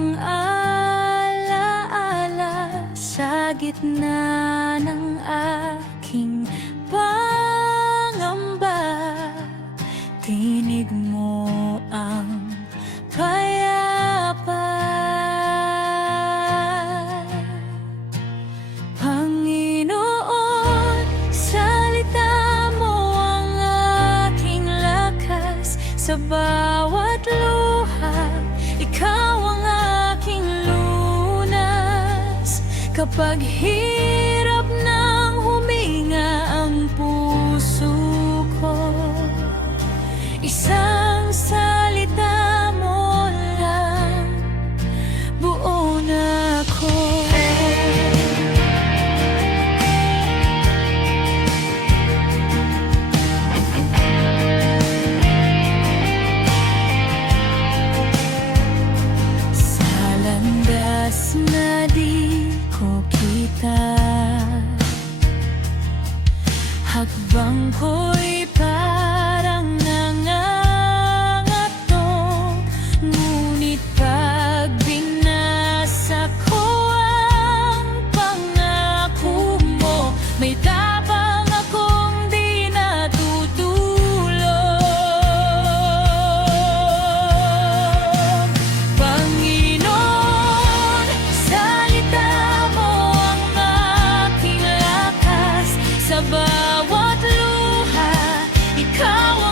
isang alaala sa gitna ng aking pangamba. Tinig mo ang payapa. Panginoon, salita mo ang aking lakas. Sa bawat luha, ikaw ang aking lunas. Kapag hirap nang huminga ang puso ko, isang salita mo lang, buo na ako. Sa landas na di ko kita, hakbang ko'y parang nangangato. Ngunit pag binasa ko ang pangako mo, may tapang akong di natutulog. Panginoon, salita mo ang aking lakas. Sa bawat luha, ikaw